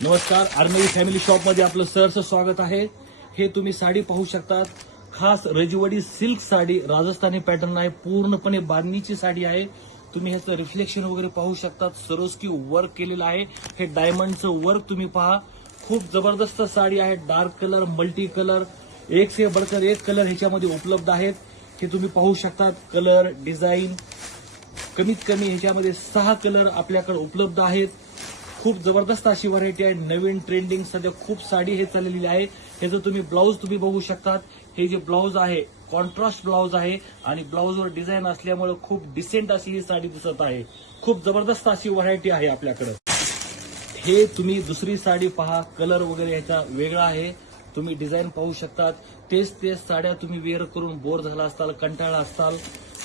नमस्कार, आर्नवी family shop मध्ये आपलं सहर्ष स्वागत आहे। हे तुम्ही साडी पाहू शकतात, खास रजवाडी सिल्क साडी, राजस्थानी पॅटर्न आहे, पूर्णपणे बांधणीची साडी आहे। तुम्ही ह्याचं रिफ्लेक्शन वगैरे पाहू शकतात, सरोस्की वर्क केलेलं आहे। हे डायमंडचं वर्क तुम्ही पहा, खूप जबरदस्त साडी आहे। डार्क कलर, मल्टी कलर, एक से बढ़कर एक कलर ह्याच्यामध्ये उपलब्ध आहेत। हे तुम्ही पाहू शकतात, कलर डिझाईन कमीत कमी ह्याच्यामध्ये 6 कलर आपल्याकडे उपलब्ध आहेत। खूप जबरदस्त अशी व्हरायटी आहे, नवीन ट्रेंडिंग सध्या खूप साडी हे चाललेली आहे। ह्याचं तुम्ही ब्लाऊज तुम्ही बघू शकतात, हे जे ब्लाऊज आहे कॉन्ट्रास्ट ब्लाऊज आहे आणि ब्लाऊजवर डिझाईन असल्यामुळे खूप डिसेंट अशी ही साडी दिसत आहे। खूप जबरदस्त अशी व्हरायटी आहे आपल्याकडे। हे तुम्ही दुसरी साडी पहा, कलर वगैरे ह्याचा वेगळा आहे, तुम्ही डिझाईन पाहू शकतात। तेच साड्या तुम्ही वेअर करून बोर झाला असताल, कंटाळा असताल,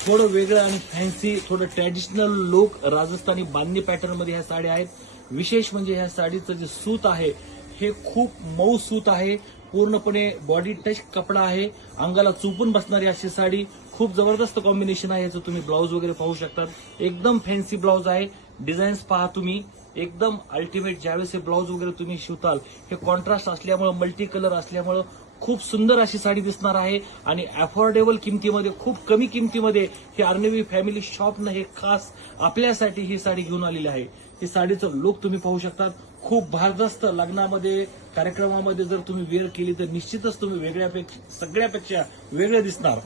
थोडं वेगळं आणि फॅन्सी, थोडं ट्रॅडिशनल लुक राजस्थानी बांधणी पॅटर्न मध्ये ह्या साड्या आहेत। विशेष म्हणजे ह्या साडीचं जे सूत आहे हे खूप मऊ सूत आहे, पूर्णपणे बॉडी टच कपडा आहे, अंगाला चुपून बसणारी अशी साडी। खूप जबरदस्त कॉम्बिनेशन आहे याचं, तुम्ही ब्लाऊज वगैरे पाहू शकतात, एकदम फॅन्सी ब्लाऊज आहे। डिझाईन्स पहा तुम्ही, एकदम अल्टिमेट। ज्यावेळेस हे ब्लाऊज वगैरे तुम्ही शिवताल, हे कॉन्ट्रास्ट असल्यामुळे, मल्टी कलर असल्यामुळे खूप सुंदर अशी साडी दिसणार आहे आणि अफोर्डेबल किमतीमध्ये, खूप कमी किमतीमध्ये ही आर्नवी फॅमिली शॉपनं हे खास आपल्यासाठी ही साडी घेऊन आलेली आहे। ही साडीचं लुक तुम्ही पाहू शकतात, खूप भारदस्त। लग्नामध्ये, कार्यक्रमामध्ये जर तुम्ही वेअर केली तर निश्चितच तुम्ही सगळ्यापेक्षा वेगळे दिसणार।